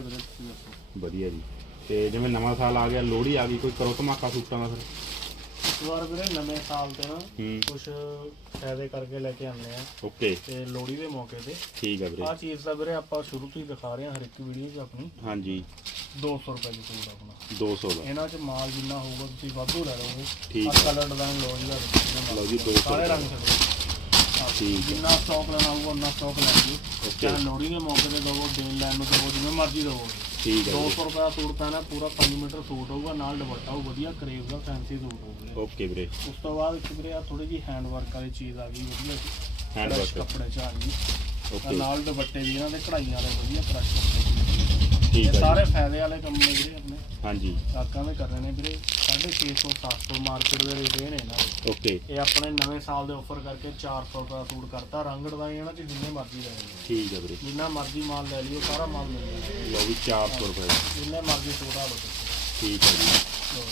ਵਧੀਆ ਵੀਰੇ ਤੁਸੀਂ ਦੱਸੋ? ਵਧੀਆ ਜੀ। ਤੇ ਜਿਵੇਂ ਨਵਾਂ ਸਾਲ ਆ ਗਿਆ ਲੋਹੜੀ ਆ ਗਈ ਕੋਈ ਕਰੋ ਧਮਾਕਾ ਸੂਟਾਂ ਦਾ ਫਿਰ? ਇਸ ਵਾਰ ਵੀਰੇ ਨਵੇਂ ਸਾਲ ਤੇ ਨਾ ਹੂੰ। ਕੁਝ ਫਾਇਦੇ ਕਰਕੇ ਲੈ ਕੇ ਆਉਂਦੇ ਆ। ਓਕੇ। ਤੇ ਲੋਹੜੀ ਦੇ ਮੌਕੇ ਤੇ ਠੀਕ ਹੈ ਵੀਰੇ। ਆਹ ਚੀਜ਼ ਦਾ ਵੀਰੇ ਆਪਾਂ ਸ਼ੁਰੂ ਤੋਂ ਹੀ ਦਿਖਾ ਰਹੇ ਹਾਂ ਹਰ ਇੱਕ ਵੀਡੀਓ 'ਚ ਆਪਣੀ। ਹਾਂਜੀ। 200 ਰੁਪਏ ਦੀ ਸੂਟ ਆਪਣਾ। 200 ਦਾ। ਇਹਨਾਂ 'ਚ ਮਾਲ ਜਿੰਨਾ ਹੋਊਗਾ ਤੁਸੀਂ ਵਾਧੂ ਲੈ ਲਓਗੇ। ਠੀਕ ਆ। ਕਲਰ ਡਿਜ਼ਾਈਨ ਜੀ ਆਹ ਲਓ ਜੀ, 200 ਸਾਰੇ ਰੰਗ ਛੱਡੋ ਠੀਕ। ਜਿੰਨਾ ਸਟਾਕ ਲੈਣਾ ਹੋਊਗਾ ਉਹਨਾਂ ਸਟਾਕ ਲੈ ਜੀ ਓਕੇ ਚਾਹੇ ਲੋਹੜੀ ਦੇ ਮੌਕੇ ਤੇ ਦਵੋ ਦੇਣ ਲੈਣ ਨੂੰ ਦਵੋ ਜਿਵੇਂ ਮਰਜ਼ੀ ਦਵੋ। ਠੀਕ ਹੈ 200 ਵੀਰੇ ਰੁਪਏ ਦਾ ਸੂਟ ਪੈਣਾ ਪੂਰਾ 5 ਮੀਟਰ ਸੂਟ ਹੋਊਗਾ ਨਾਲ ਦੁਪੱਟਾ ਹੋਊ ਵਧੀਆ ਕਰੇਵ ਦਾ ਫੈਂਸੀ ਸੂਟ ਹੋਊਗਾ ਓਕੇ ਵੀਰੇ। ਉਸ ਤੋਂ ਬਾਅਦ ਇੱਕ ਵੀਰੇ ਆ ਥੋੜੀ ਜੀ ਹੈਂਡ ਵਰਕ ਵਾਲੀ ਚੀਜ਼ ਆ ਗਈ ਵਧੀਆ ਹੈਂਡ Crush ਵਰਕ ਕੱਪੜੇ ਚ ਆ ਗਈ। ਆ ਓਕੇ ਨਾਲ ਦੁਪੱਟੇ ਵੀ ਇਹਨਾਂ ਦੇ ਕਢਾਈਆਂ ਵਾਲੇ ਵਧੀਆ ਕ੍ਰਸ਼ ਕੱਪੜੇ। ਠੀਕ ਇਹ ਹੈ ਸਾਰੇ ਜੀ ਫਾਇਦੇ ਵਾਲੇ ਕੰਮ ਨੇ ਵੀਰੇ ਆਪਣੇ। ਹਾਂਜੀ। ਕਾਕਾਂ ਦੇ ਕਰ ਰਹੇ ਨੇ ਵੀਰੇ। 650 700 ਮਾਰਕੀਟ ਦੇ ਰੇਟ ਇਹ ਨੇ ਇਹਨਾਂ ਦੇ ਓਕੇ ਇਹ ਆਪਣੇ ਨਵੇਂ ਸਾਲ ਦੇ ਆਫਰ ਕਰਕੇ 400 ਰੁਪਏ ਦਾ ਸੂਟ ਕਰਤਾ। ਰੰਗ ਡਿਜ਼ਾਈਨ ਇਹਨਾਂ ਚ ਜਿੰਨੇ ਮਰਜ਼ੀ ਲੈ ਲਓ। ਠੀਕ ਹੈ ਵੀਰੇ। ਜਿੰਨਾ ਮਰਜ਼ੀ ਮਾਲ ਲੈ ਲਿਓ ਸਾਰਾ ਮਾਲ ਮਿਲ ਜਾਣਾ ਲਓ ਵੀ 400 ਰੁਪਏ। ਜਿੰਨੇ ਮਰਜ਼ੀ ਸੂਟ ਆ ਲਓ ਠੀਕ ਹੈ ਜੀ। ਲਓ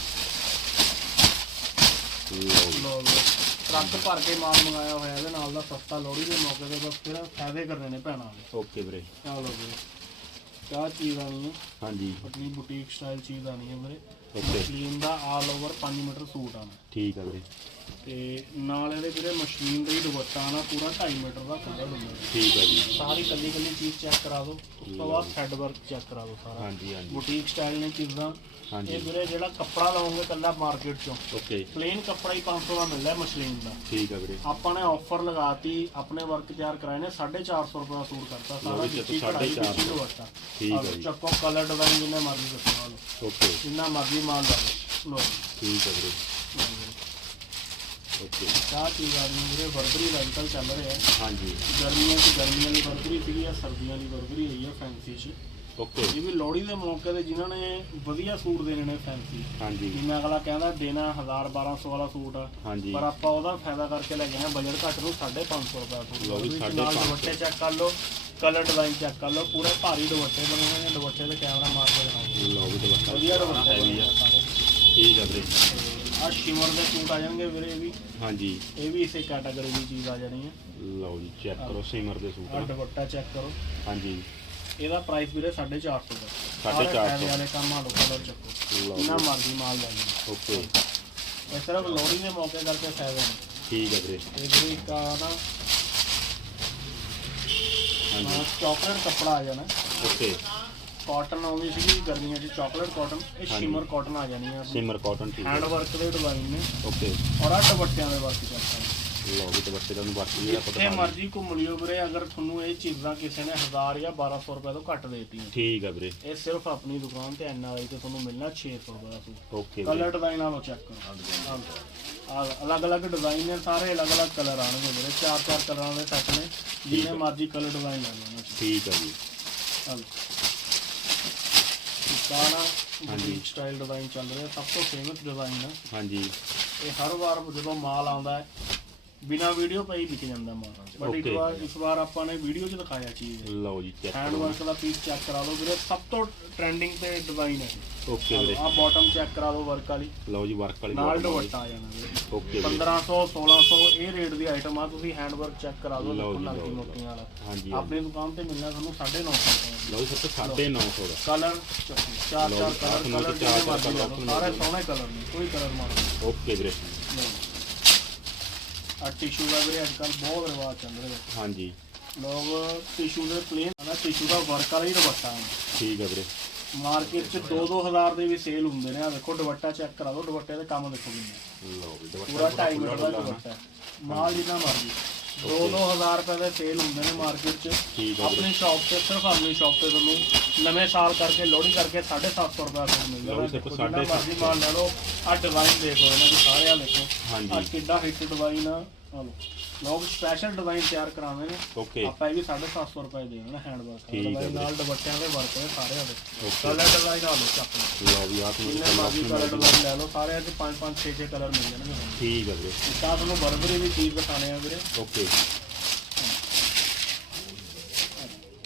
ਲਓ ਜੀ। ਲਓ ਲਓ। ਟਰੱਕ ਭਰ ਕੇ ਮਾਲ ਮੰਗਾਇਆ ਹੋਇਆ ਇਹਦੇ ਨਾਲ ਦਾ ਸਸਤਾ ਲੋਹੜੀ ਦੇ ਮੌਕੇ ਤੇ ਬਸ ਫਿਰ ਫਾਇਦੇ ਕਰਨੇ ਨੇ ਭੈਣਾਂ ਦੇ। ਓਕੇ ਵੀਰੇ। ਆਹ ਲਓ ਜੀ। ਕਿਆ ਚੀਜ਼ ਆਣੀ ਹੈ। ਹਾਂਜੀ। ਆਪਣੀ ਬੁਟੀਕ ਸਟਾਈਲ ਚੀਜ਼ ਆਣੀ ਹੈ ਵੀਰੇ। ਓਕੇ ਮਸ਼ੀਨ ਦਾ ਆਲ ਓਵਰ 5 ਮੀਟਰ ਸੂਟ ਆਣਾ ਠੀਕ ਹੈ ਵੀਰੇ। ਤੇ ਨਾਲ ਇਹਦੇ ਵੀਰੇ ਮਸ਼ੀਨ ਦਾ ਹੀ ਦੁਪੱਟਾ ਆਣਾ ਪੂਰਾ 2.5 ਮੀਟਰ ਦਾ ਕੱਢ ਹੁੰਦਾ ਠੀਕ ਹੈ ਜੀ। ਸਾਰੀ ਕੱਲੀ ਕੱਲੀ ਚੀਜ਼ ਚੈੱਕ ਕਰਾ ਦਿਓ। ਉਸ ਤੋਂ ਬਾਅਦ ਥ੍ਰੈਡ ਵਰਕ ਚੈੱਕ ਕਰਾ ਦਿਓ ਸਾਰਾ। ਹਾਂਜੀ ਹਾਂਜੀ। ਬੁਟੀਕ ਸਟਾਈਲ ਨੇ ਚੀਜ਼ਾਂ। ਹਾਂਜੀ। ਇਹ ਵੀਰੇ ਜਿਹੜਾ ਕੱਪੜਾ ਲਾਉਂਗੇ ਕੱਲਾ ਮਾਰਕੀਟ ਚੋਂ ਓਕੇ ਪਲੇਨ ਕੱਪੜਾ ਹੀ 500 ਦਾ ਮਿਲਦਾ ਹੈ ਮਸ਼ਲੀਨ ਦਾ। ਠੀਕ ਹੈ ਵੀਰੇ। ਆਪਾਂ ਨੇ ਆਫਰ ਲਗਾਤੀ ਆਪਣੇ ਵਰਕ ਤਿਆਰ ਕਰਾਏ ਨੇ 450 ਰੁਪਏ ਦਾ ਸੂਟ ਕਰਤਾ ਸਾਰਾ ਜੀ, ਵਿੱਚੀ ਸਾਢੇ ਕਢਾਈ ਚਾਰ ਵਿੱਚੀ ਸੌ। ਦੁਪੱਟਾ। ਠੀਕ ਹੈ ਆਹ ਜੀ। ਚੱਕੋ ਕਲਰ ਡਿਜ਼ਾਈਨ ਜਿੰਨਾ ਮਰਜ਼ੀ ਦੱਸੋ ਲਓ। ਓਕੇ ਜਿੰਨਾ ਮਰਜ਼ੀ ਮਾਲ ਲਾ ਲਓ। ਲਓ। ਠੀਕ ਹੈ ਵੀਰੇ। ਓਕੇ ਚਾਹ ਚੀਜ਼ ਆ ਗਈ ਵੀਰੇ ਬਰਬਰੀ ਦਾ ਅੱਜਕੱਲ੍ਹ ਚੱਲ ਰਿਹਾ। ਹੈ ਹਾਂਜੀ। ਗਰਮੀਆਂ 'ਚ ਗਰਮੀਆਂ ਦੀ ਬਰਬਰੀ ਸੀਗੀ ਆ ਸਰਦੀਆਂ ਦੀ ਬਰਬਰੀ ਹੋਈ ਹੈ ਫੈਂਸੀ 'ਚ। ਓਕੇ ਇਹ ਵੀ ਲੋਹੜੀ ਦੇ ਮੌਕੇ ਤੇ ਜਿਨ੍ਹਾਂ ਨੇ ਵਧੀਆ ਸੂਟ ਦੇਣੇ ਨੇ ਫੈਂਸੀ ਹਾਂਜੀ। ਜਿਵੇਂ ਅਗਲਾ ਕਹਿੰਦਾ ਦੇਣਾ 1000 1200 ਵਾਲਾ ਸੂਟ। ਆ ਹਾਂਜੀ। ਪਰ ਆਪਾਂ ਉਹਦਾ ਫਾਇਦਾ ਕਰਕੇ ਲੈ ਗਏ ਹਾਂ ਬਜਟ ਘੱਟ ਨੂੰ 550 ਰੁਪਏ ਦਾ ਸੂਟ। ਲਓ ਜੀ, ਉਹਦੇ ਵਿੱਚ ਸਾਢੇ ਨਾਲ ਪੰਜ ਸੌ। ਦੁਪੱਟੇ ਚੈੱਕ ਕਰ ਲਓ ਕਲਰ ਡਿਜ਼ਾਈਨ ਚੈੱਕ ਕਰ ਲਓ ਪੂਰੇ ਭਾਰੀ ਦੁਪੱਟੇ ਬਣੇ ਹੋਏ ਨੇ ਦੁਪੱਟੇ ਦੇ ਕੈਮਰਾ ਮਾਰ ਕੇ ਦਿਖਾਓ ਲਓ ਵੀ ਦੁਪੱਟਾ ਵਧੀਆ ਦੁਪੱਟੇ ਬਣੇ ਆ। ਠੀਕ ਹੈ ਵੀਰੇ। ਆ ਸ਼ਿਮਰ ਦੇ ਸੂਟ ਆ ਜਾਣਗੇ ਵੀਰੇ ਇਹ ਵੀ। ਹਾਂਜੀ। ਇਹ ਵੀ ਇਸੇ ਕੈਟਾਗਰੀ ਦੀ ਚੀਜ਼ ਆ ਜਾਣੀ ਹੈ। ਲਓ ਜੀ ਚੈੱਕ ਕਰੋ ਸਿਮਰ ਦੇ ਸੂਟ। ਆ ਆ। ਦੁਪੱਟਾ ਚੈੱਕ ਕਰੋ। ਹਾਂਜੀ। ਇਹਦਾ ਪ੍ਰਾਈਸ ਵੀਰੇ 450 ਦਾ। ਸਾਢੇ ਚਾਰ ਸੌ। ਵਾਲੇ ਕੰਮ ਆ ਲੋ ਕਲਰ ਚੱਕੋ। ਜੀ। ਮਰਜ਼ੀ ਮਾਲ ਲੈ ਲਓ। ਓਕੇ। ਇਹ ਸਿਰਫ ਲੋਹੜੀ ਦੇ ਮੌਕੇ ਕਰਕੇ ਫਾਇਦਾ ਨੇ। ਠੀਕ ਹੈ ਵੀਰੇ। ਇਹ ਵੀਰੇ ਇੱਕ ਆ ਨਾ ਹਾਂਜੀ। ਚਾਕਲੇਟ ਕੱਪੜਾ ਆ ਜਾਣਾ। ਓਕੇ। ਕਾਟਨ ਆਉਂਦੀ ਸੀਗੀ ਗਰਮੀਆਂ 'ਚ ਚਾਕਲੇਟ ਕਾਟਨ ਇਹ। ਸ਼ਿਮਰ ਕਾਟਨ ਆ ਜਾਣੀ ਹੈ ਸਿਮਰ ਕਾਟਨ ਠੀਕ ਹੈਂਡ ਹੈ ਵਰਕ ਦੇ ਡਿਜ਼ਾਈਨ ਨੇ। ਓਕੇ। ਔਰ ਆ ਦੁਪੱਟਿਆਂ ਦੇ ਵਰਕ ਚੱਲਦਾ ਲਓ ਵੀ ਦਾ ਨੂੰ ਵੀ ਆਪਾਂ ਜਿੱਥੇ ਦਿੰਦੇ। ਮਰਜ਼ੀ ਘੁੰਮ ਲਿਓ ਵੀਰੇ ਅਗਰ ਤੁਹਾਨੂੰ ਇਹ ਚੀਜ਼ਾਂ ਕਿਸੇ ਨੇ 1000 ਜਾਂ 1200 ਰੁਪਏ ਤੋਂ ਘੱਟ ਦੇਤੀਆਂ। ਠੀਕ ਹੈ ਵੀਰੇ। ਇਹ ਸਿਰਫ ਆਪਣੀ ਦੁਕਾਨ ਤੇ ਐਨ ਆਈ ਤੇ ਤੁਹਾਨੂੰ ਮਿਲਣਾ 600 ਰੁਪਏ ਦਾ ਸੂਟ। ਓਕੇ ਵੀਰੇ। ਕਲਰ ਡਿਜ਼ਾਈਨ ਆਲੋ ਚੈੱਕ ਕਰੋ। ਆ ਅਲੱਗ-ਅਲੱਗ ਡਿਜ਼ਾਈਨ ਨੇ ਸਾਰੇ ਅਲੱਗ-ਅਲੱਗ ਕਲਰ ਆਣਗੇ ਵੀਰੇ। ਚਾਰ ਚਾਰ ਕਲਰਾਂ ਦੇ ਸੈੱਟ ਨੇ ਜਿੰਨੇ ਮਰਜ਼ੀ ਕਲਰ ਡਿਜ਼ਾਈਨ ਲੈ ਲਓ ਠੀਕ ਹੈ। ਜੀ ਚਲੋ ਹਾਂਜੀ। ਬੁਟੀਕ ਸਟਾਈਲ ਡਿਜ਼ਾਈਨ ਚੱਲ ਰਿਹਾ ਸਭ ਤੋਂ ਫੇਮਸ ਡਿਜ਼ਾਈਨ ਹੈ ਹਾਂਜੀ। ਇਹ ਹਰ ਵਾਰ ਜਦੋਂ ਮਾਲ ਆਉਂਦਾ ਹੈ ਬਿਨਾ ਵੀਡੀਓ ਪਈ ਵਿਕ ਜਾਂਦਾ ਮਾਲ। ਬਟ ਇੱਕ Okay. ਵਾਰ ਇਸ ਵਾਰ ਆਪਾਂ ਨੇ ਵੀਡੀਓ 'ਚ ਦਿਖਾਇਆ ਚੀਜ਼ ਲਓ ਜੀ ਚੈੱਕ ਹੈਂਡ ਕਰੋ। ਵਰਕ ਦਾ ਪੀਸ ਚੈੱਕ ਕਰਾ ਲਓ ਵੀਰੇ। ਸਭ ਤੋਂ ਟ੍ਰੈਂਡਿੰਗ ਤੇ ਡਿਜ਼ਾਈਨ ਹੈ। ਓਕੇ ਵੀਰੇ। ਆਹ ਬਾਟਮ ਚੈੱਕ ਕਰਾ ਲਓ ਵਰਕ ਵਾਲੀ। ਲਓ ਜੀ ਵਰਕ ਵਾਲੀ ਨਾਲ। ਦੁਪੱਟਾ ਆ ਜਾਣਾ ਵੀਰੇ। ਓਕੇ ਵੀਰੇ। 1500 1600 ਇਹ ਰੇਟ ਦੀ ਆਈਟਮ ਆ। ਤੁਸੀਂ ਹੈਂਡ ਵਰਕ ਚੈੱਕ ਕਰਾ ਲਓ ਲਓ ਦੇਖੋ ਜੀ, ਲਓ, ਮੋਤੀਆਂ ਵਾਲਾ। ਹਾਂਜੀ ਆਪਣੀ ਦੁਕਾਨ ਤੇ ਮਿਲਣਾ ਤੁਹਾਨੂੰ 950 ਰੁਪਏ। ਲਓ ਜੀ ਸਰ 950 ਦਾ। ਕਲਰ ਚਾਰ ਲਓ ਚਾਰ ਜੀ, ਕਲਰ ਕਲਰ ਚਾਰ ਚਾਰ colour ਸਾਰੇ ਸੋਹਣੇ ਕਲਰ ਨੇ ਕੋਈ ਕਲਰ ਮਾਰੋ ਓਕੇ ਵੀਰੇ। ਆ ਟਿਸ਼ੂ ਦਾ ਵੀਰੇ ਅੱਜ ਕੱਲ ਬਹੁਤ ਰਿਵਾਜ ਚੱਲ ਰਿਹਾ। ਹਾਂਜੀ। ਲੋਕ ਟਿਸ਼ੂ ਦੇ ਪਲੇਨ ਨਾ ਟਿਸ਼ੂ ਦਾ ਵਰਕ ਵਾਲਾ ਹੀ ਦੁਪੱਟਾ ਹੈ। ਠੀਕ ਹੈ ਵੀਰੇ। ਮਾਰਕੀਟ 'ਚ 2-2000 ਦੇ ਵੀ ਸੇਲ ਹੁੰਦੇ ਨੇ। ਆ ਦੇਖੋ ਦੁਪੱਟਾ ਚੈੱਕ ਕਰਾ ਲਓ ਦੁਪੱਟੇ ਦੇ ਕੰਮ ਦੇਖੋ ਕਿੰਨੇ ਲਓ ਵੀ ਪੂਰਾ ਦੁਪੱਟਾ 2.5 ਮੀਟਰ ਦਾ ਦੁਪੱਟਾ ਹੈ। ਮਾਲ ਜਿੰਨਾ ਮਰਜ਼ੀ। 2-2000 ਰੁਪਏ ਦੇ ਸੇਲ ਹੁੰਦੇ ਨੇ ਮਾਰਕੀਟ 'ਚ। ਠੀਕ ਹੈ ਵੀਰੇ ਆਪਣੀ ਸ਼ਾਪ ਤੇ ਸਿਰਫ ਆਪਣੀ ਸ਼ਾਪ ਤੇ ਤੁਹਾਨੂੰ ਨਵੇਂ ਸਾਲ ਕਰਕੇ ਲੋਹੜੀ ਕਰਕੇ 750 ਰੁਪਏ ਦਾ ਸੂਟ ਮਿਲ ਲਓ ਜਾਣਾ ਸਿਰਫ ਦੇਖੋ ਜਿੰਨਾ 750 ਮਰਜ਼ੀ ਮਾਲ ਲੈ ਲਓ। ਆ ਡਿਜ਼ਾਈਨ ਦੇਖੋ ਇਹਨਾਂ ਦੇ ਸਾਰੇ ਆ ਦੇਖੋ। ਆ ਹਾਂਜੀ ਕਿੱਡਾ ਹਿੱਟ ਡਿਜ਼ਾਈਨ ਆ। ਆਹ ਲਓ। ਲੋਕ ਸਪੈਸ਼ਲ ਡਿਜ਼ਾਈਨ ਤਿਆਰ ਕਰਾਉਂਦੇ ਨੇ ਓਕੇ ਆਪਾਂ ਇਹ ਵੀ 750 ਰੁਪਏ ਦੇ ਦੇਣਾ ਹੈਂਡ ਵਰਕ ਠੀਕ ਹੈ ਡਿਜ਼ਾਈਨ। ਨਾਲ ਦੁਪੱਟਿਆਂ ਦੇ ਵਰਕ ਨੇ ਸਾਰੇ ਆ ਦੇਖੋ ਓਕੇ ਕਲਰ ਡਿਜ਼ਾਈਨ ਆ ਲਓ ਚੱਕ ਲਓ। ਵੀ ਆਹ ਜਿੰਨੇ ਮਰਜ਼ੀ ਕਲਰ ਡਿਜ਼ਾਈਨ ਲੈ ਲਓ ਸਾਰੇ ਅੱਜ 5 5 6 6 ਕਲਰ ਮਿਲ ਜਾਣਗੇ। ਠੀਕ ਹੈ ਵੀਰੇ। ਇੱਕ ਆਹ ਤੁਹਾਨੂੰ ਬਰਬਰੀ ਵੀ ਚੀਜ਼ ਦਿਖਾਣੇ ਆ ਵੀਰੇ। ਓਕੇ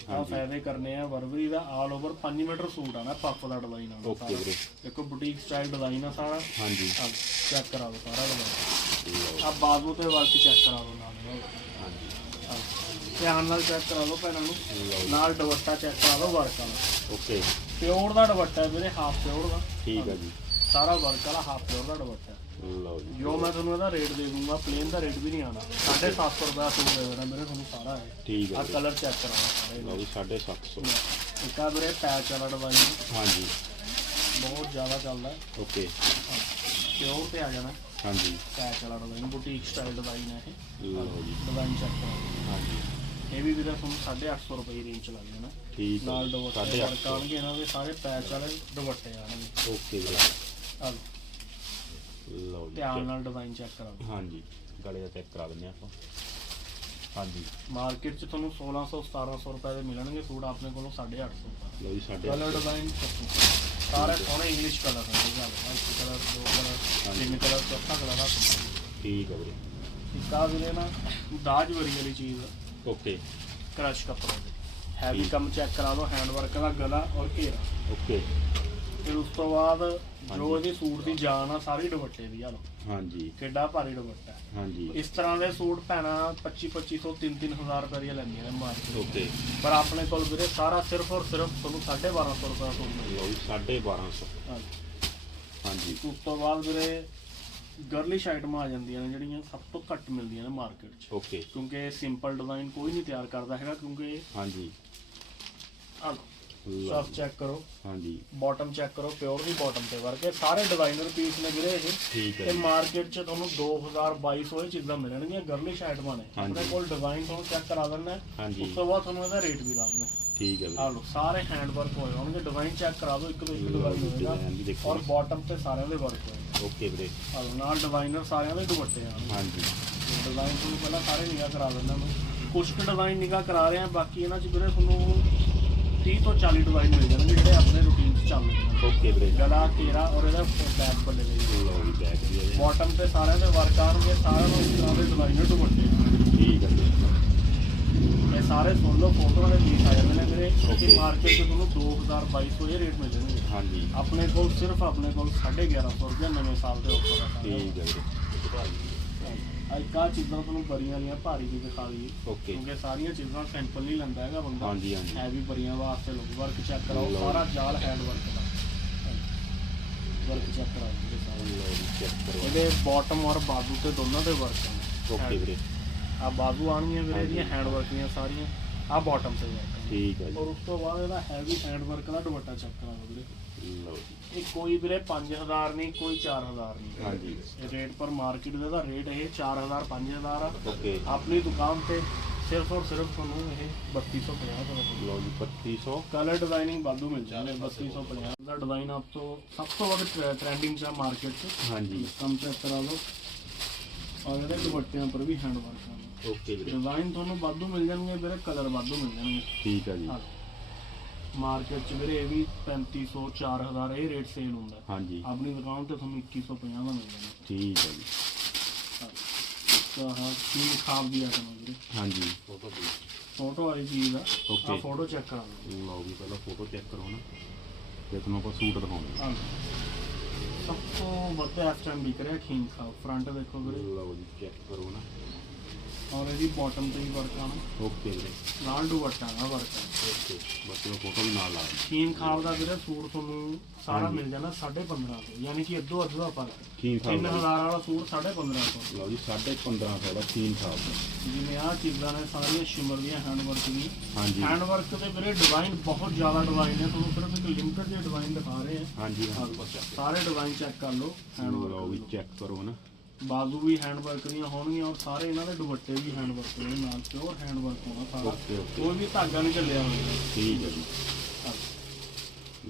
ਆਹ ਫਾਇਦੇ ਕਰਨੇ ਆ। ਬਰਬਰੀ ਦਾ ਆਲ ਓਵਰ 5 ਮੀਟਰ ਸੂਟ ਆਣਾ ਪੱਪ ਦਾ ਡਿਜ਼ਾਈਨ ਆਉਂਦਾ ਓਕੇ ਵੀਰੇ। ਦੇਖੋ ਬੁਟੀਕ ਸਟਾਈਲ ਡਿਜ਼ਾਈਨ ਆ ਸਾਰਾ। ਹਾਂਜੀ। ਚੈੱਕ ਕਰਾ ਲਓ ਸਾਰਾ ਡਿਜ਼ਾਈਨ ਲਓ ਆ। ਬਾਜ਼ੂ ਤੇ ਵਰਕ ਚੈੱਕ ਕਰਾ ਲਓ ਨਾਲ ਹਾਂਜੀ। ਆਹ ਧਿਆਨ ਨਾਲ ਚੈੱਕ ਕਰਾ ਲਓ ਭੈਣਾਂ ਨੂੰ। ਲਓ ਜੀ। ਨਾਲ ਦੁਪੱਟਾ ਚੈੱਕ ਕਰਾ ਲਓ ਵਰਕ ਵਾਲਾ। ਓਕੇ। ਪਿਓਰ ਦਾ ਦੁਪੱਟਾ ਹੈ ਵੀਰੇ ਹਾਫ ਪਿਓਰ ਦਾ। ਠੀਕ ਹੈ ਜੀ। ਸਾਰਾ ਵਰਕ ਵਾਲਾ ਹਾਫ ਪਿਓਰ ਦਾ ਦੁਪੱਟਾ। ਹੈ। ਲਓ ਜੀ। ਜੋ ਮੈਂ ਤੁਹਾਨੂੰ ਇਹਦਾ ਰੇਟ ਦੇ ਦੂੰਗਾ ਪਲੇਨ ਦਾ ਰੇਟ ਵੀ ਨਹੀਂ ਆਣਾ 750 ਰੁਪਏ ਦਾ ਸੂਟ ਦੇ ਦੇਣਾ ਮੇਰੇ ਤੁਹਾਨੂੰ ਸਾਰਾ ਹੈ। ਠੀਕ ਆ ਹੈ ਜੀ। ਕਲਰ ਚੈੱਕ ਕਰਾਉਣਾ ਸਾਰੇ ਲਓ ਜੀ 750 ਇੱਕ ਆ ਵੀਰੇ ਪੈਚ ਵਾਲਾ ਡਿਜ਼ਾਈਨ ਹਾਂਜੀ। ਬਹੁਤ ਜ਼ਿਆਦਾ ਚੱਲਦਾ। ਹੈ ਓਕੇ ਪਿਓਰ ਤੇ ਆ ਜਾਣਾ। ਹਾਂਜੀ। ਪੈਚ ਵਾਲਾ ਡਿਜ਼ਾਈਨ ਬੁਟੀਕ ਸਟਾਈਲ ਡਿਜ਼ਾਈਨ ਹੈ ਇਹ। ਲਓ ਜੀ। ਡਿਜ਼ਾਈਨ ਚੈੱਕ ਕਰੋ। ਹਾਂਜੀ। ਇਹ ਵੀ ਵੀਰੇ ਤੁਹਾਨੂੰ 850 ਰੁਪਏ ਰੇਂਜ ਚ ਲੱਗ ਜਾਣਾ। ਠੀਕ ਹੈ ਨਾਲ ਦੁਪੱਟੇ ਸਾਢੇ ਅੱਠ ਵਰਕ ਸੌ। ਆਉਣਗੇ ਇਹਨਾਂ ਦੇ ਸਾਰੇ ਪੈਚ ਵਾਲੇ ਦੁਪੱਟੇ ਆਣਗੇ ਓਕੇ ਵੀਰੇ ਆ ਲਓ, ਲਓ ਜੀ ਧਿਆਨ ਨਾਲ ਡਿਜ਼ਾਈਨ ਚੈੱਕ ਕਰਾਓ ਹਾਂਜੀ। ਗਲੇ ਦਾ ਚੈੱਕ ਕਰਾ ਦਿੰਦੇ ਆਪਾਂ। ਹਾਂਜੀ। ਮਾਰਕੀਟ 'ਚ ਤੁਹਾਨੂੰ 1600 1700 ਰੁਪਏ ਦੇ ਮਿਲਣਗੇ ਸੂਟ ਆਪਣੇ ਕੋਲੋਂ 850 ਦਾ ਲਓ ਜੀ ਸਾਡੇ ਕਲਰ ਡਿਜ਼ਾਈਨ ਸਾਰੇ ਸੋਹਣੇ ਇੰਗਲਿਸ਼ ਕਲਰ ਹੈ ਇਹ ਗੱਲ ਹੈ ਇੱਕ ਕਲਰ ਦੋ ਕਲਰ ਤਿੰਨ ਕਲਰ ਚੌਥਾ ਕਲਰ ਆ ਠੀਕ ਹੈ ਵੀਰੇ। ਇੱਕ ਆ ਵੀਰੇ ਨਾ ਦਾਜ ਵਰੀ ਵਾਲੀ ਚੀਜ਼ ਓਕੇ। ਕ੍ਰਸ਼ ਕੱਪੜੇ ਦੀ। ਹੈਵੀ ਕੰਮ ਚੈੱਕ ਕਰਾ ਲਓ ਹੈਂਡ ਵਰਕ ਦਾ ਗਲਾ ਔਰ ਘੇਰਾ। ਓਕੇ। ਫਿਰ ਉਸ ਤੋਂ ਬਾਅਦ ਜੋ। ਇਹਦੀ ਸੂਟ ਦੀ ਜਾਨ ਆ ਸਾਰੀ ਦੁਪੱਟੇ ਦੀ ਆ ਲਓ। ਹਾਂਜੀ। ਕਿੱਡਾ ਭਾਰੀ ਦੁਪੱਟਾ। ਹੈ। ਹਾਂਜੀ। ਇਸ ਤਰ੍ਹਾਂ ਦੇ ਸੂਟ ਭੈਣਾਂ 25 2500 3 3000 ਰੁਪਏ ਦੀਆਂ ਲੈਂਦੀਆਂ ਨੇ ਮਾਰਕੀਟ ਓਕੇ। ਪਰ ਆਪਣੇ ਕੋਲ ਵੀਰੇ ਸਾਰਾ ਸਿਰਫ ਔਰ ਸਿਰਫ ਤੁਹਾਨੂੰ 1250 ਰੁਪਏ ਦਾ ਸੂਟ ਮਿਲੇਗਾ ਲਓ ਜੀ 1250 ਹਾਂਜੀ। ਹਾਂਜੀ। ਉਸ ਤੋਂ ਬਾਅਦ ਵੀਰੇ ਗਰਲਿਸ਼ ਆਈਟਮਾਂ ਆ ਜਾਂਦੀਆਂ ਨੇ ਜਿਹੜੀਆਂ ਸਭ ਤੋਂ ਘੱਟ ਮਿਲਦੀਆਂ ਨੇ ਮਾਰਕੀਟ 'ਚ ਓਕੇ। ਕਿਉਂਕਿ ਸਿੰਪਲ ਡਿਜ਼ਾਈਨ ਕੋਈ ਨਹੀਂ ਤਿਆਰ ਕਰਦਾ ਹੈਗਾ ਕਿਉਂਕਿ ਹਾਂਜੀ। ਆ ਲਓ ਜੀ, ਚੈੱਕ ਕਰੋ। ਹਾਂਜੀ। ਬਾਟਮ ਚੈੱਕ ਕਰੋ ਪਿਓਰ ਦੀ ਬਾਟਮ ਤੇ ਵਰਕ ਸਾਰੇ ਡਿਜ਼ਾਈਨਰ ਪੀਸ ਨੇ ਵੀਰੇ ਇਹ। ਠੀਕ ਹੈ ਤੇ ਜੀ। ਮਾਰਕੀਟ 'ਚ ਤੁਹਾਨੂੰ 2000 2200 ਇਹ ਚੀਜ਼ਾਂ ਮਿਲਣਗੀਆਂ ਗਰਲਿਸ਼ ਆਈਟਮਾਂ ਨੇ ਹਾਂਜੀ। ਆਪਣੇ ਕੋਲ ਡਿਜ਼ਾਈਨ ਤੁਹਾਨੂੰ ਚੈੱਕ ਕਰਾ ਦਿੰਦਾ। ਹਾਂਜੀ। ਉਸ ਤੋਂ ਬਾਅਦ ਤੁਹਾਨੂੰ ਇਹਦਾ ਰੇਟ ਵੀ ਦੱਸ ਦਿੰਦਾ ਠੀਕ ਹੈ ਆ ਵੀਰੇ ਲਓ ਸਾਰੇ ਹੈਂਡ ਵਰਕ ਹੋਏ ਹੋਣਗੇ। ਡਿਜ਼ਾਈਨ ਚੈੱਕ ਕਰਾ ਦਿਓ ਇੱਕ ਤੋਂ ਇੱਕ ਲਓ ਡਿਜ਼ਾਈਨ ਹੋਏਗਾ design ਵੀ ਦੇਖੋ। ਔਰ ਬਾਟਮ ਤੇ ਸਾਰਿਆਂ ਦੇ ਵਰਕ ਹੋਏ। ਓਕੇ ਵੀਰੇ। ਆ ਲਓ ਨਾਲ ਡਿਜ਼ਾਈਨਰ ਸਾਰਿਆਂ ਦੇ ਦੁਪੱਟੇ ਆ ਹਾਂਜੀ। ਡਿਜ਼ਾਈਨ ਤੁਹਾਨੂੰ ਪਹਿਲਾਂ ਸਾਰੇ ਨਿਗਾਹ ਕਰਾ ਦਿੰਦਾ ਮੈਂ। ਕੁਝ ਕੁ ਡਿਜ਼ਾਈਨ ਨਿਗਾਹ ਕਰਾ ਰਹੇ ਬਾਕੀ ਇਹਨਾਂ 'ਚ ਵੀਰੇ ਤੁਹਾਨੂੰ 30 ਤੋਂ 40 ਡਿਜ਼ਾਈਨ ਮਿਲ ਜਾਣਗੇ ਜਿਹੜੇ ਆਪਣੇ ਰੂਟੀਨ 'ਚ ਚੱਲਦੇ ਨੇ। ਓਕੇ ਵੀਰੇ। ਗਲਾ ਤੇਰਾ ਔਰ ਇਹਦਾ ਬੈਕ ਬੱਲੇ ਦੇ ਲਓ ਜੀ ਬੈਕ ਵੀ ਆ ਜੀ। ਬਾਟਮ ਤੇ ਸਾਰਿਆਂ ਦੇ ਵਰਕ ਆਉਣਗੇ ਸਾਰਿਆਂ ਨੂੰ ਇਸ ਤਰ੍ਹਾਂ ਦੇ ਡਿਜ਼ਾਈਨਰ ਦੁਪੱਟੇ। ਆ ਠੀਕ ਹੈ ਇਹ ਸਾਰੇ ਸੋਲੋ ਫੋਟੋਆਂ ਦੇ ਪੀਸ ਆ ਜਾਂਦੇ ਨੇ ਵੀਰੇ. ਕਿ ਮਾਰਕੀਟ 'ਚ ਤੁਹਾਨੂੰ 2200 ਇਹ ਰੇਟ ਮਿਲ ਜਾਣਗੇ। ਹਾਂਜੀ। ਆਪਣੇ ਕੋਲ ਸਿਰਫ ਆਪਣੇ ਕੋਲ 1150 ਰੁਪਏ ਨਵੇਂ ਸਾਲ ਦੇ ਆ। ਠੀਕ ਹੈ ਵੀਰੇ। ਅੱਜ ਕਾ ਚੀਜ਼ਾਂ ਤੁਹਾਨੂੰ ਬਰੀਆਂ ਵਾਲੀਆਂ ਭਾਰੀ ਵੀ ਦਿਖਾ ਦਈਏ। ਓਕੇ ਕਿਉਂਕਿ ਸਾਰੀਆਂ ਚੀਜ਼ਾਂ ਸੈਂਪਲ ਨਹੀਂ ਲੈਂਦਾ ਹੈਗਾ ਬੰਦਾ। ਹਾਂਜੀ ਹਾਂਜੀ। ਹੈ ਵੀ ਬਰੀਆਂ ਵਾਸਤੇ ਲੋਕ ਵਰਕ ਚੈੱਕ ਕਰਾਓ ਲਓ। ਸਾਰਾ ਜਾਲ ਹੈਂਡ ਵਰਕ ਦਾ। ਵਰਕ ਚੈੱਕ ਕਰਾਓ ਸਾਰਾ। ਲਓ ਜੀ ਚੈੱਕ ਕਰੋ। ਇਹਦੇ ਬਾਟਮ ਔਰ ਬਾਜ਼ੂ ਤੇ ਦੋਨਾਂ ਦੇ ਵਰਕ ਓਕੇ ਵੀਰੇ। ਆ ਬਾਜ਼ੂ ਆਣਗੀਆਂ ਵੀਰੇ। ਇਹਦੀਆਂ ਹੈਂਡ ਵਰਕ ਦੀਆਂ ਸਾਰੀਆਂ। ਆ ਬਾਟਮ ਤੇ ਵਰਕ ਠੀਕ ਹੈ ਜੀ। ਔਰ ਉਸ ਤੋਂ ਬਾਅਦ ਇਹਦਾ ਹੈਵੀ ਹੈਂਡ ਵਰਕ ਦਾ ਦੁਪੱਟਾ ਚੈੱਕ ਕਰਾਓ ਵੀਰੇ। ਲਓ ਜੀ। ਇਹ ਕੋਈ ਵੀਰੇ 5000 ਨਹੀਂ ਕੋਈ 4000 ਨਹੀਂ। ਹਾਂਜੀ। ਇਹ ਰੇਟ ਪਰ ਮਾਰਕੀਟ ਦਾ ਰੇਟ ਇਹ 4000 5000 ਆ। ਓਕੇ। ਆਪਣੀ ਦੁਕਾਨ ਤੇ ਸਿਰਫ ਔਰ ਸਿਰਫ ਤੁਹਾਨੂੰ ਇਹ 3250 ਦਾ ਮਿਲੇਗਾ ਲਓ ਜੀ 2500 ਕਲਰ ਡਿਜ਼ਾਈਨਿੰਗ ਵਾਧੂ ਮਿਲ ਜਾਂਦੇ 3250 ਦਾ ਡਿਜ਼ਾਈਨ ਆਪ ਤੋਂ ਸਭ ਤੋਂ ਵੱਧ ਟ੍ਰੈਂਡਿੰਗ ਚ ਮਾਰਕੀਟ 'ਚ। ਹਾਂਜੀ। ਕੰਮ ਚੈੱਕ ਕਰਾ ਲਓ ਔਰ ਇਹਦੇ ਦੁਪੱਟਿਆਂ ਪਰ ਵੀ ਹੈਂਡ ਵਰਕ ਆ। ਓਕੇ ਵੀਰੇ। ਡਿਜ਼ਾਈਨ ਤੁਹਾਨੂੰ ਵਾਧੂ ਮਿਲ ਜਾਣਗੇ ਵੀਰੇ ਕਲਰ ਵਾਧੂ ਮਿਲ ਜਾਣਗੇ। ਠੀਕ ਹੈ ਜੀ। ਮਾਰਕੀਟ 'ਚ ਵੀਰੇ ਇਹ ਵੀ 3500 4000 ਇਹ ਰੇਟ ਸੇਲ ਹੁੰਦਾ। ਹੈ। ਹਾਂਜੀ। ਆਪਣੀ ਦੁਕਾਨ ਤੇ ਤੁਹਾਨੂੰ 2150 ਦਾ ਮਿਲ ਜਾਣਾ ਠੀਕ ਹੈ ਜੀ। ਤਾਂ ਹਾਂ ਕੀ ਖਾਬ ਦੀ ਆਟਮ ਵੀਰੇ? ਹਾਂਜੀ। ਫੋਟੋ ਫੋਟੋ ਵਾਲੀ ਚੀਜ਼ ਆ। ਆ ਓਕੇ ਫੋਟੋ ਚੈੱਕ ਕਰਾ ਲਓ ਲਓ ਵੀ ਪਹਿਲਾਂ ਫੋਟੋ ਚੈੱਕ ਕਰੋ ਨਾ। ਫਿਰ ਤੁਹਾਨੂੰ ਆਪਾਂ ਸੂਟ ਦਿਖਾਉਂਦੇ ਹਾਂ। ਸਭ ਤੋਂ ਵੱਧ ਇਸ ਟਾਈਮ ਵਿਕ ਰਿਹਾ ਖੀਮ ਖਾਬ ਫਰੰਟ ਦੇਖੋ ਵੀਰੇ। ਲਓ ਜੀ ਚੈੱਕ ਕਰੋ ਨਾ। ਔਰ ਇਹਦੀ ਬਾਟਮ ਤੇ ਵੀ ਵਰਕ ਆਣਾ ਓਕੇ ਵੀਰੇ ਨਾਲ ਦੁਪੱਟਾ ਦਾ ਵਰਕ ਆ। ਓਕੇ ਬਸ ਉਹ ਫੋਟੋ ਵੀ ਨਾਲ ਲਾ ਦਿਓ ਖੀਮ ਖਾਬ ਦਾ ਵੀਰੇ ਸੂਟ ਤੁਹਾਨੂੰ ਸਾਰਾ। ਮਿਲ ਜਾਣਾ 1550 ਤੇ ਯਾਨੀ ਕਿ ਅੱਧੋ ਅੱਧ ਦਾ ਫ਼ਰਕ ਕੀ ਖਾਬ 3000 ਵਾਲਾ ਸੂਟ 1550 ਲਓ ਜੀ 1550 ਦਾ ਕੀਨ ਖਾਬ ਦਾ। ਜਿਵੇਂ ਆਹ ਚੀਜ਼ਾਂ ਨੇ ਸਾਰੀਆਂ ਸ਼ਿਮਰ ਦੀਆਂ ਹੈਂਡ ਵਰਕ ਦੀਆਂ। ਹਾਂਜੀ। ਹੈਂਡ ਵਰਕ ਦੇ ਵੀਰੇ ਡਿਜ਼ਾਈਨ ਬਹੁਤ ਜ਼ਿਆਦਾ ਡਿਜ਼ਾਈਨ ਨੇ ਤੁਹਾਨੂੰ ਸਿਰਫ ਇੱਕ ਲਿਮਟਿਡ ਜਿਹੇ ਡਿਜ਼ਾਈਨ ਦਿਖਾ ਰਹੇ ਆ। ਹਾਂਜੀ ਹਾਂਜੀ। ਸਾਰੇ ਡਿਜ਼ਾਈਨ ਚੈੱਕ ਕਰ ਲਓ ਹੈਂਡ ਲਓ ਵੀ ਵਰਕ ਚੈੱਕ ਕਰੋ ਨਾ। ਬਾਜ਼ੂ ਵੀ ਹੈਂਡ ਵਰਕ ਦੀਆਂ ਹੋਣਗੀਆਂ ਔਰ ਸਾਰੇ ਇਹਨਾਂ ਦੇ ਦੁਪੱਟੇ ਵੀ ਹੈਂਡ ਵਰਕ ਦੇ ਨਾਲ ਪਿਓਰ ਹੈਂਡ ਵਰਕ ਹੋਣਾ ਸਾਰਾ। ਕੋਈ ਵੀ ਧਾਗਾ ਨਹੀਂ ਚੱਲਿਆ ਹੋਇਆ ਠੀਕ ਹੈ ਜੀ।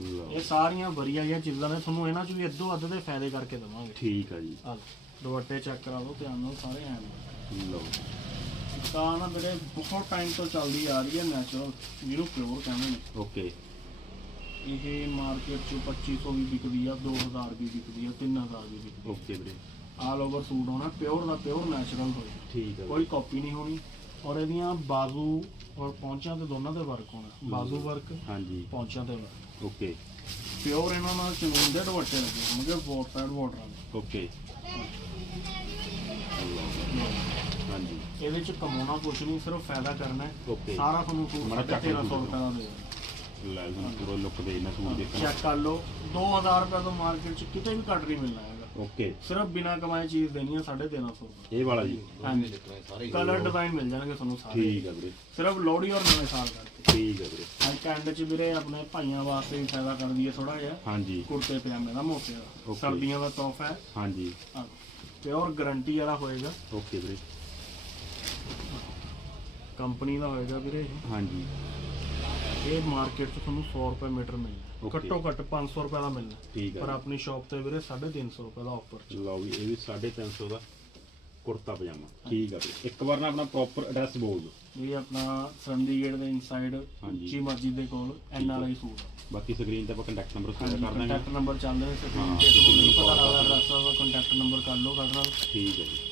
ਲਓ। ਇਹ ਸਾਰੀਆਂ ਵਧੀਆ ਜਿਹੀਆਂ ਚੀਜ਼ਾਂ ਨੇ ਤੁਹਾਨੂੰ ਇਹਨਾਂ 'ਚ ਵੀ ਅੱਧੋ ਅੱਧ ਦੇ ਫਾਇਦੇ ਕਰਕੇ ਦੇਵਾਂਗੇ। ਠੀਕ ਹੈ ਜੀ। ਆ ਦੁਪੱਟੇ ਚੈੱਕ ਕਰਾ ਲਓ ਧਿਆਨ ਨਾਲ ਸਾਰੇ ਹੈਂਡ ਲਓ। ਤਾਂ ਨਾ ਬਹੁਤ ਟਾਈਮ ਤੋਂ ਚੱਲਦੀ ਆ ਰਹੀ ਹੈ ਨੈਚੁਰਲ ਜਿਹਨੂੰ ਪਿਓਰ ਕਹਿੰਦੇ ਨੇ। ਓਕੇ ਇਹ ਮਾਰਕੀਟ 'ਚ 2500 ਵੀ ਵਿਕਦੀ ਆ 2000 ਵੀ ਵਿਕਦੀ ਆ 3000 ਵੀ ਵਿਕਦੀ ਓਕੇ ਵੀਰੇ। ਆ ਆਲ ਓਵਰ ਸੂਟ ਹੋਣਾ ਪਿਓਰ ਦਾ ਪਿਓਰ ਨੈਚੁਰਲ ਹੋਏ। ਠੀਕ ਹੈ ਕੋਈ ਕਾਪੀ ਨਹੀਂ ਹੋਣੀ। ਔਰ ਇਹਦੀਆਂ ਬਾਜ਼ੂ ਔਰ ਪੌਂਚਾਂ ਤੇ ਦੋਨਾਂ ਤੇ ਵਰਕ ਹੋਣਾ। ਬਾਜ਼ੂ ਵਰਕ ਹਾਂਜੀ। ਪੌਂਚਾਂ ਤੇ ਵਰਕ ਓਕੇ। ਪਿਓਰ ਇਹਨਾਂ ਨਾਲ ਚਨੂਨ ਦੇ ਦੁਪੱਟੇ ਲੱਗੇ ਹੋਣਗੇ ਬੋਟ ਸਾਈਡ ਬਾਰਡਰਾਂ ਦੇ ਓਕੇ। ਹਾਂਜੀ। ਇਹਦੇ ਚ ਕਮਾਉਣਾ ਕੁਝ ਨਹੀਂ ਸਿਰਫ ਫਾਇਦਾ ਕਰਨਾ ਹੈ। ਓਕੇ। ਸਾਰਾ ਤੁਹਾਨੂੰ ਸੂਟ ਮਾੜਾ ਚੱਕ 1300 ਲਓ। ਰੁਪਏ ਦਾ ਦੇ ਲੈ ਜੀ ਪੂਰਾ ਲੁੱਕ ਦੇ ਇਹਨਾਂ ਸੂਟ ਦੇਖਣਾ ਚੈੱਕ ਕਰ ਲਓ। 2000 ਰੁਪਏ ਤੋਂ ਮਾਰਕੀਟ ਚ ਕਿਤੇ ਵੀ ਘੱਟ ਨਹੀਂ ਮਿਲਣਾ ਹੈਗਾ ਓਕੇ। ਸਿਰਫ ਬਿਨਾ ਕਮਾਏ ਚੀਜ਼ ਦੇਣੀ ਹੈ 1350 ਰੁਪਏ ਇਹ ਵਾਲਾ ਜੀ। ਹਾਂਜੀ। ਕਲਰ ਡਿਜ਼ਾਈਨ ਮਿਲ ਜਾਣਗੇ ਤੁਹਾਨੂੰ ਸਾਰੇ। ਠੀਕ ਹੈ ਵੀਰੇ। ਸਿਰਫ ਲੋਹੜੀ ਔਰ ਨਵੇਂ ਸਾਲ ਕਰਕੇ। ਠੀਕ ਹੈ ਵੀਰੇ। ਅੱਜ ਕੈਂਡ ਚ ਵੀਰੇ ਆਪਣੇ ਭਾਈਆਂ ਵਾਸਤੇ ਵੀ ਫਾਇਦਾ ਕਰਦੀ ਹੈ ਥੋੜਾ ਜਿਹਾ। ਹਾਂਜੀ। ਕੁੜਤੇ ਪਜਾਮੇ ਦਾ ਮੋਟੇ ਦਾ. ਸਰਦੀਆਂ ਦਾ ਤੋਹਫਾ ਹੈ। ਹਾਂਜੀ। ਪਿਓਰ ਗਾਰੰਟੀ ਵਾਲਾ ਹੋਏਗਾ। ਓਕੇ ਵੀਰੇ। ਕੰਪਨੀ ਦਾ ਹੋਏਗਾ ਵੀਰੇ। ਹਾਂਜੀ। ਇਹ ਮਾਰਕੀਟ 'ਚ ਤੁਹਾਨੂੰ 100 ਰੁਪਏ ਮੀਟਰ ਮਿਲਣਾ। Okay. ਘੱਟੋ ਘੱਟ 500 ਰੁਪਏ ਦਾ ਮਿਲਣਾ। ਠੀਕ ਪਰ ਹੈ ਆਪਣੀ ਸ਼ਾਪ ਤੇ ਵੀਰੇ 350 ਰੁਪਏ ਦਾ ਆਫਰ ਲਓ ਵੀ ਇਹ ਵੀ 350 ਦਾ ਕੁੜਤਾ ਪਜਾਮਾ। ਠੀਕ ਹੈ ਵੀਰੇ ਇੱਕ ਵਾਰ ਨਾ ਆਪਣਾ ਪ੍ਰੋਪਰ ਐਡਰੈਸ ਬੋਲ ਦਿਓ। ਇਹ ਆਪਣਾ ਸੰਦੀਗੇਟ ਦੇ ਇਨਸਾਈਡ ਹਾਂਜੀ। ਉੱਚੀ ਮਸਜਿਦ ਦੇ ਕੋਲ ਐਨ ਆਰ ਆਈ ਸੂਟ ਬਾਕੀ ਸਕਰੀਨ ਤੇ ਆਪਾਂ ਕੰਟੈਕਟ ਨੰਬਰ ਸ਼ੇਅਰ ਕਰ ਦਾਂਗੇ। ਕੰਟੈਕਟ ਨੰਬਰ ਚੱਲ ਰਿਹਾ ਸਕਰੀਨ ਤੇ ਤੁਸੀਂ ਤੁਹਾਨੂੰ ਮੈਨੂੰ ਪਤਾ ਲੱਗਦਾ ਐਡਰੈਸ ਦਾ ਕੰਟੈਕਟ ਨੰਬਰ ਕਰ ਲਓ ਸਾਡੇ ਨਾਲ। ਠੀਕ ਹੈ ਜੀ।